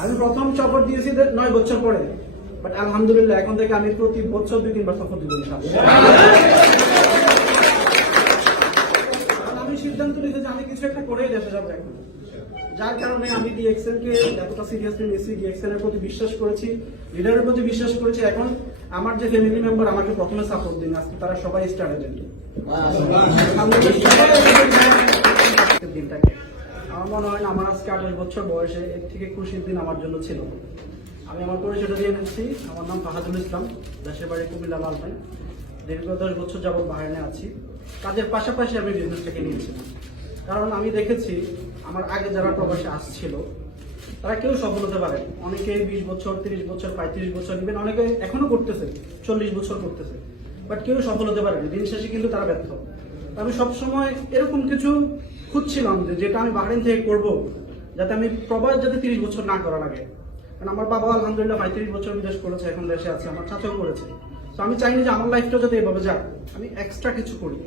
আমি প্রথম শপথ দিয়েছি 9 বছর পরে, বাট আলহামদুলিল্লাহ এখন থেকে আমি প্রতি বছর 2-3 বার শপথ দিব ইনশাআল্লাহ। আমি সিদ্ধান্ত নিয়েছি যে আমি কিছু একটা করেই দেশে যাবো এখন, যার কারণে আমি ডিএক্সএল কে এতটা সিরিয়াসলি নিয়েছি, ডিএক্সএল এর প্রতি বিশ্বাস করেছি, লিডারের প্রতি বিশ্বাস করেছি। এখন আমার যে ফ্যামিলি মেম্বার আমাকে প্রথমে সাপোর্ট দিন, আজকে তারা সবাই স্টার এজেন্ট। দিনটাকে আমার মনে হয় না আমার আজকে 28 বছর বয়সে এর থেকে খুশির দিন আমার জন্য ছিল। আমি আমার পরিচয়টা দিয়ে নিচ্ছি, আমার নাম ফাহাদুল ইসলাম, দেশের বাড়ি কুমিল্লা লালপাই। দীর্ঘ 10 বছর যাবত বাহিরে আছি। কাজের পাশাপাশি আমি বিজনেসটাকে নিয়েছিলাম, কারণ আমি দেখেছি আমার আগে যারা প্রবাসে আসছিল তারা কেউ সফল হতে পারে। অনেকে 20 বছর, 30 বছর, 35 বছর, ইভেন অনেকে এখনো করতেছে, 40 বছর করতেছে, বাট কেউ সফল হতে পারে না। দিন শেষে কিন্তু তারা ব্যর্থ। আমি সবসময় এরকম কিছু খুঁজছিলাম যে যেটা আমি বাহরাইন থেকে করব, যাতে আমি প্রবাস যাতে 30 বছর না করা লাগে। কারণ আমার বাবা আলহামদুলিল্লাহ 35 বছর বিদেশ করেছে, এখন দেশে আছে, আমার চাচাও করেছে। তো আমি চাইনি যে আমার লাইফটা যাতে এভাবে যাক, আমি এক্সট্রা কিছু করি।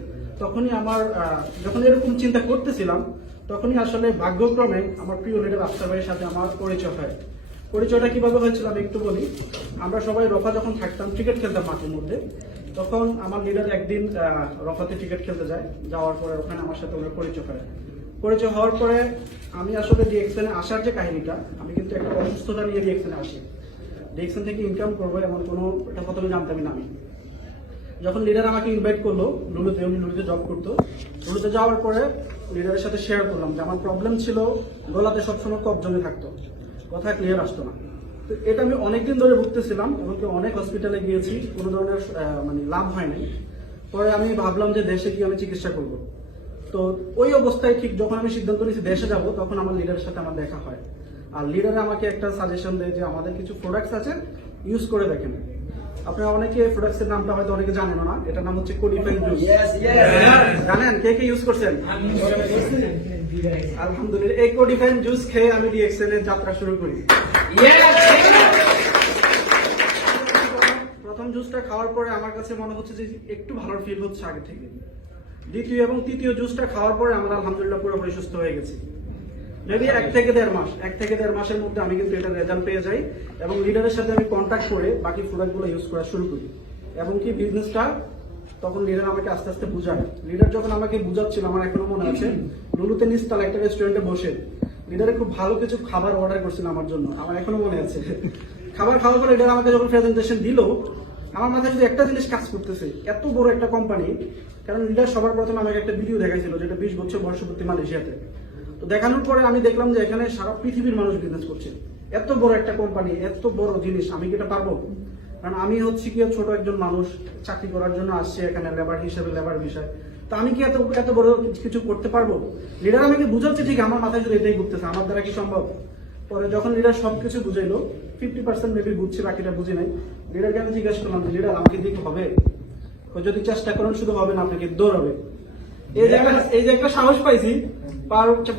তখনই আমার যখন এরকম চিন্তা করতেছিলাম, তখনই আসলে ভাগ্যক্রমে আমার প্রিয় লিডার আফসার ভাইয়ের সাথে আমার পরিচয় হয়। পরিচয়টা কিভাবে হয়েছিল আমি একটু বলি। আমরা সবাই রফা যখন থাকতাম, ক্রিকেট খেলতাম মাঠের মধ্যে, তখন আমার লিডার একদিন রফাতে ক্রিকেট খেলতে যায়। যাওয়ার পরে ওখানে আমার সাথে ওরা পরিচয় করে। পরিচয় হওয়ার পরে আমি আসলে ডিএক্সএনে আসার যে কাহিনীটা, আমি কিন্তু একটা অসুস্থতা নিয়ে ডিএক্সএনে আসি। ডিএক্সএন থেকে ইনকাম করবো এমন কোনো এটা প্রথমে জানতামই না আমি। যখন লিডার আমাকে ইনভাইট করলো লুলুতে, উনি লুলুতে জব করতো, লুলুতে যাওয়ার পরে লিডারের সাথে শেয়ার করলাম যে আমার প্রবলেম ছিল গলাতে সবসময় কফ জমে থাকতো, কথা ক্লিয়ার আসতো না। তো এটা আমি অনেকদিন ধরে ভুগতেছিলাম এবং অনেক হসপিটালে গিয়েছি, কোনো ধরনের মানে লাভ হয় নাই। পরে আমি ভাবলাম যে দেশে গিয়ে আমি চিকিৎসা করব। তো ওই অবস্থায় ঠিক যখন আমি সিদ্ধান্ত নিয়েছি দেশে যাব, তখন আমার লিডারের সাথে আমার দেখা হয়। আর লিডারে আমাকে একটা সাজেশন দেয় যে আমাদের কিছু প্রোডাক্টস আছে, ইউজ করে দেখেন। আপনারা অনেকে প্রোডাক্টসের নামটা হয়তো অনেকে জানেন না, এটার নাম হচ্ছে কোডিফাইন জুস। জানেন কে কে ইউজ করছেন? আলহামদুলিল্লাহ, এই কোডিফাইন জুস খেয়ে আমি ডিএক্সএল এর যাত্রা শুরু করি। প্রথম জুসটা খাওয়ার পরে আমার কাছে মনে হচ্ছে যে একটু ভালো ফিল হচ্ছে আগে থেকে। দ্বিতীয় এবং তৃতীয় জুসটা খাওয়ার পরে আমরা আলহামদুলিল্লাহ পুরোপুরি সুস্থ হয়ে গেছি। যদি 1 থেকে 1.5 মাসের মধ্যে আমি কিন্তু এটা রেজাল্ট পেয়ে যাই এবং লিডারের সাথে আমি কন্ট্যাক্ট করে বাকি প্রোডাক্টগুলো ইউজ করা শুরু করি। এবং কি বিজনেসটা তখন লিডার আমাকে আস্তে আস্তে বুঝায়। লিডার যখন আমাকে বুঝাচ্ছিল, আমার এখনো মনে আছে, লুলুতে নিচতলা একটা রেস্টুরেন্টে বসে লিডারে খুব ভালো কিছু খাবার অর্ডার করছিল আমার জন্য, আমার এখনো মনে আছে। খাবার খাওয়ার পরে লিডার আমাকে যখন প্রেজেন্টেশন দিল, আমার মাথায় শুধু একটা জিনিস কাজ করতেছে, এত বড় একটা কোম্পানি। কারণ লিডার সবার প্রথমে আমাকে একটা ভিডিও দেখাইছিল, যেটা 20 বছর বর্ষপূর্তি মালয়েশিয়াতে। তো দেখানোর পরে আমি দেখলাম যে এখানে সারা পৃথিবীর মানুষ বিজনেস করছে, এত বড় একটা কোম্পানি, এত বড় জিনিস, আমি কি এটা পারবো? কারণ আমি হচ্ছে কি ছোট একজন মানুষ, চাকরি করার জন্য আসছে এখানে লেবার হিসেবে, লেবার বিষয়। তো আমি কি এত বড় কিছু করতে পারবো? লিডার আমাকে বুঝাচ্ছে, ঠিক আমার মাথায় শুধু এটাই ঘুরতেছে, আমার দ্বারা কি সম্ভব? পরে যখন লিডার সবকিছু বুঝাইলো, 50% মেবি বুঝছি, বাকিটা বুঝি নাই। লিডারকে আমি জিজ্ঞাসা করলাম যে লিডার আমাকে দিকে হবে? যদি চেষ্টা করেন শুধু হবে না, আপনাকে দৌড়াবে। এই যে একটা সাহস পাইছি,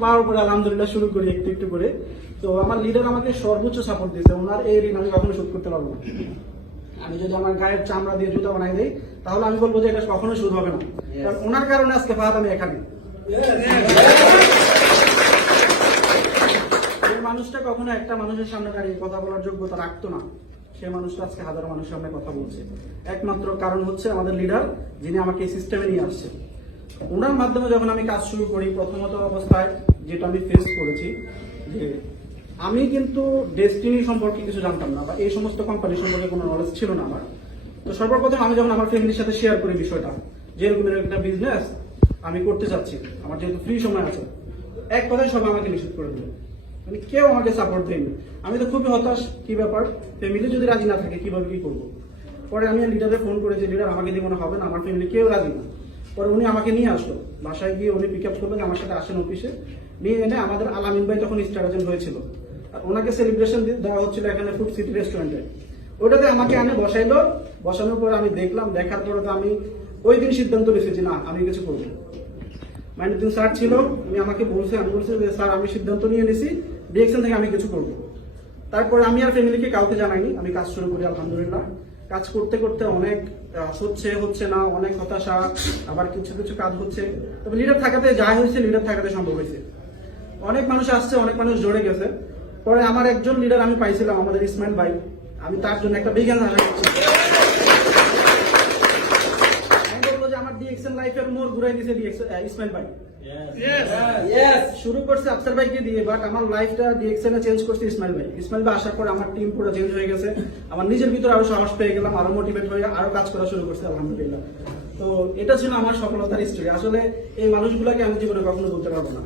পাওয়ার পরে আলহামদুলিল্লাহ শুরু করি একটু একটু করে। তো আমার লিডার আমাকে সর্বোচ্চ সাপোর্ট দিয়েছে, ওনার এই ঋণ আমি কখনো শোধ করতে পারবো না। আমি যদি আমার গায়ের চামড়া দিয়ে জুতা বানাই দিই, তাহলে আমি বলবো যে এটা কখনো শোধ হবে না। কারণ ওনার কারণে আজকে ফাহাদ আমি এখানে। যে মানুষটা কখনো একটা মানুষের সামনে দাঁড়িয়ে কথা বলার যোগ্যতা রাখতো না, সেই মানুষটা আজকে হাজার মানুষের সামনে কথা বলছে। একমাত্র কারণ হচ্ছে আমাদের লিডার, যিনি আমাকে এই সিস্টেমে নিয়ে আসছে। ওনার মাধ্যমে যখন আমি কাজ শুরু করি, প্রথমত অবস্থায় যেটা আমি ফেস করেছি, যে আমি কিন্তু ডেস্টিনি সম্পর্কে কিছু জানতাম না, বা এই সমস্ত কোম্পানি সম্পর্কে কোনো নলেজ ছিল না আমার। তো সর্বপ্রথম আমি যখন আমার ফ্যামিলির সাথে শেয়ার করি বিষয়টা, যে এরকম একটা বিজনেস আমি করতে চাচ্ছি, আমার যেহেতু ফ্রি সময় আছে, এক কথায় সবাই আমাকে নিষেধ করে দিল, মানে কেউ আমাকে সাপোর্ট দেয়নি। আমি তো খুবই হতাশ, কি ব্যাপার, ফ্যামিলি যদি রাজি না থাকে কিভাবে কি করবো? পরে আমি লিডারে ফোন করেছি, লিডার আমাকে দিয়ে মনে হবে না, আমার ফ্যামিলি কেউ রাজি না। পরে উনি আমাকে নিয়ে আসলো বাসায়, গিয়ে উনি পিক আপ করলেন, আমার সাথে আসেন অফিসে, নিয়ে এনে আমাদের আলামিন ভাই তখন স্টার এজেন্ট হয়েছিল, আর ওনাকে সেলিব্রেশন দেওয়া হচ্ছিল এখানে ফুড সিটি রেস্টুরেন্টে। ওটাতে আমাকে আনে বসাইলো, বসানোর পরে আমি দেখলাম, দেখার পরে তো আমি ওই দিন সিদ্ধান্ত নিয়েছি না আমি কিছু করবো। মানে দিন স্যার ছিল, আমি বলছি যে স্যার আমি সিদ্ধান্ত নিয়ে নিছি, ডিএক্সএল থেকে আমি কিছু করবো। তারপরে আমি আর ফ্যামিলিকে কাউকে জানাইনি, আমি কাজ শুরু করি আলহামদুলিল্লাহ। কাজ করতে করতে অনেক হচ্ছে না, অনেক হতাশা, আবার কিছু কিছু কাজ হচ্ছে। তবে লিডার থাকাতে যা হয়েছে, লিডার থাকাতে সম্ভব হয়েছে। অনেক মানুষ আসছে, অনেক মানুষ জড়ে গেছে। পরে আমার একজন লিডার আমি পাইছিলাম, আমাদের ইসমাইল ভাই, আমি তার জন্য একটা বিগ হ্যান্ড হারাচ্ছি। আমি বলবো যে আমার ডিএক্সএন লাইফের মোড় ঘুরাই দিয়েছে ইসমাইল ভাই। শুরু করছে আফসার ভাইকে দিয়ে, বাট আমার লাইফটা ডিএক্সএন এ চেঞ্জ করছে ইসমাইল ভাই। ইসমাইল ভাই আসার পর আমার টিম পুরো চেঞ্জ হয়ে গেছে, আমার নিজের ভিতরে আরো সাহস পেয়ে গেলাম, আরো মোটিভেট হয়ে আরো কাজ করা শুরু করছে আলহামদুলিল্লাহ। তো এটা ছিল আমার সফলতার স্টোরি। আসলে এই মানুষগুলোকে আমি জীবনে কখনো বলতে পারবো না।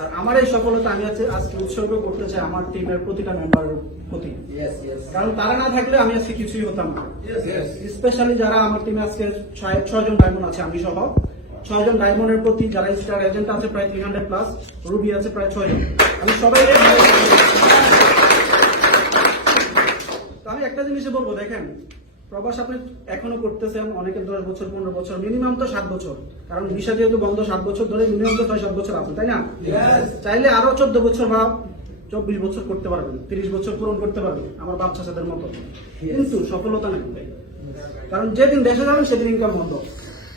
আর আমার এই সফলতা আমি আজকে উৎসর্গ করতে চাই আমার টিমের প্রতিটা মেম্বারের প্রতি, কারণ তারা না থাকলে আমি আজকে কিছুই হতাম না। স্পেশালি যারা আমার টিমে আজকে 6 জন ডায়মন্ড আছে, আমি সহ 6 জন ডায়মন্ডের প্রতি, যারা স্টার এজেন্ট আছে প্রায় 300+, রুবি আছে প্রায় 6 জন, আমি সবাই। আমি একটা জিনিসে বলবো, দেখেন প্রবাস আপনি এখনো করতেছেন, অনেকে 10 বছর 15 বছর, মিনিমাম তো 7 বছর, কারণ ভিসা যেহেতু বন্ধ 7 বছর ধরে, মিনিমাম তো 6-7 বছর আছে, তাই না? চাইলে আরো 14 বছর বা 24 বছর করতে পারবেন, 30 বছর পূরণ করতে পারবেন আমার বাচ্চা সাদের মতো, কিন্তু সফলতা নেই। কারণ যেদিন দেশে যাবেন সেদিন ইনকাম বন্ধ।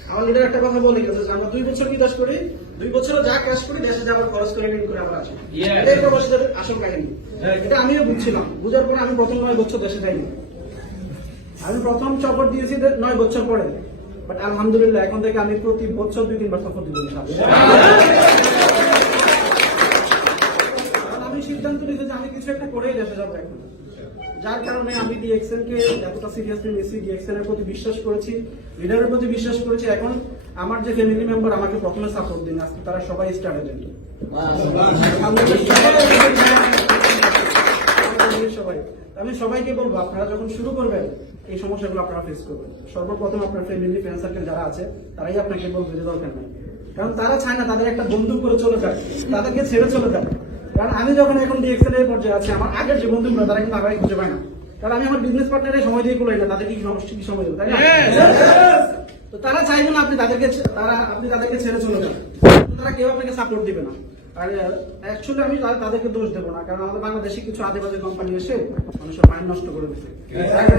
আমার লিডার একটা কথা বলে গেছে যে আমরা 2 বছর কি কাজ করি, 2 বছর যা কাজ করি দেশে যাবার খরচ করে ইনকাম করে আবার আসি। এটাই প্রবাসীদের আসল কাহিনী। এটা আমিও বুঝছিলাম, বুঝার পরে আমি প্রথম 9 বছর দেশে যাইনি। আমি প্রথম চপর দিয়েছি 9 বছর পরে, বাট আলহামদুলিল্লাহ এখন থেকে আমি প্রতি বছর 2-3 বার সফর দিব ইনশাআল্লাহ। আমি সিদ্ধান্ত নিয়েছি যে আমি কিছু একটা করেই দেশে যাবো এখন, যার কারণে আমি ডিএক্সএন কে এতটা সিরিয়াসলি নিয়েছি, ডিএক্সএন এর প্রতি বিশ্বাস করেছি, লিডারের প্রতি বিশ্বাস করেছি। এখন আমার যে ফ্যামিলি মেম্বার আমাকে প্রথমে সাপোর্ট দিন, আজকে তারা সবাই স্টার এজেন্ট। সবাই, আমি সবাইকে বলবো আপনারা যখন শুরু করবেন এই সমস্যাগুলো আপনারা ফেস করবেন। সর্বপ্রথম আপনার ফ্যামিলি ফ্রেন্ড সার্কেল যারা আছে তারাই আপনাকে বলবে যে দরকার নাই, কারণ তারা চায় না তাদের একটা বন্ধু করে চলে যায়, তাদেরকে ছেড়ে চলে যায়। কারণ আমি যখন এখন ডিএক্সএন এর পর্যায়ে আছি, আমার আগের যে বন্ধুগুলো তারা কিন্তু আগাই খুঁজে পায় না, কারণ আমি আমার বিজনেস পার্টনারের সময় দিয়ে কুলাই না, তাদের কি সমস্যা, কি সময় দেবো, তাই না? তো তারা চাইবে না আপনি তাদেরকে ছেড়ে চলে যান, তারা কেউ আপনাকে সাপোর্ট দিবে না। আর অ্যাকচুয়ালি আমি তাদেরকে দোষ দেবো না, কারণ আমাদের বাংলাদেশে কিছু আদিবাসী কোম্পানি এসে মানুষের মাইন্ড নষ্ট করে দিচ্ছে,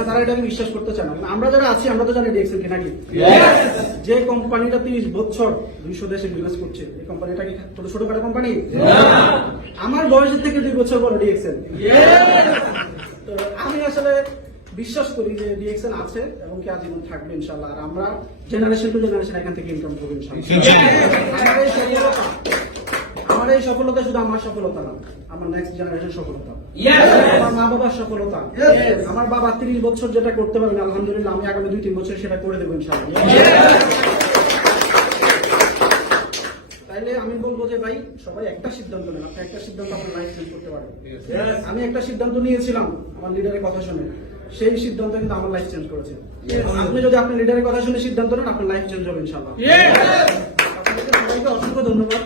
তারা এটা আমি বিশ্বাস করতে চাই না। আমরা যারা আছি আমরা তো জানি ডিএক্সএন কি নাকি, যে কোম্পানিটা 30 বছর 200 দেশে বিজনেস করছে, এই কোম্পানিটা কি ছোটখাটো কোম্পানি? আমার বয়সের থেকে 2 বছর বড় ডিএক্সএন। তো আমি আসলে বিশ্বাস করি যে ডিএক্সএন আছে এবং কি আজীবন থাকবে ইনশাআল্লাহ। আর আমরা জেনারেশন টু জেনারেশন এখান থেকে ইনকাম করবো ইনশাআল্লাহ। আমার এই সফলতা শুধু আমার সফলতা না, আমার নেক্সট জেনারেশন সফলতা, আমার মা বাবার সফলতা। আমার বাবা 30 বছর যেটা করতে পারবেন আলহামদুলিল্লাহ, আমি আগামী 2-3 বছর সেটা করে দেবো ইনশাআল্লাহ। তাইলে আমি বলবো যে ভাই সবাই একটা সিদ্ধান্ত নেন, আপনি একটা সিদ্ধান্ত আপনার লাইফ চেঞ্জ করতে পারেন। আমি একটা সিদ্ধান্ত নিয়েছিলাম আমার লিডারের কথা শুনে, সেই সিদ্ধান্ত কিন্তু আমার লাইফ চেঞ্জ করেছে। আপনি যদি আপনার লিডারের কথা শুনে সিদ্ধান্ত নেন আপনার লাইফ চেঞ্জ হবে ইনশাআল্লাহ। আপনাদেরকে সবাইকে অসংখ্য ধন্যবাদ।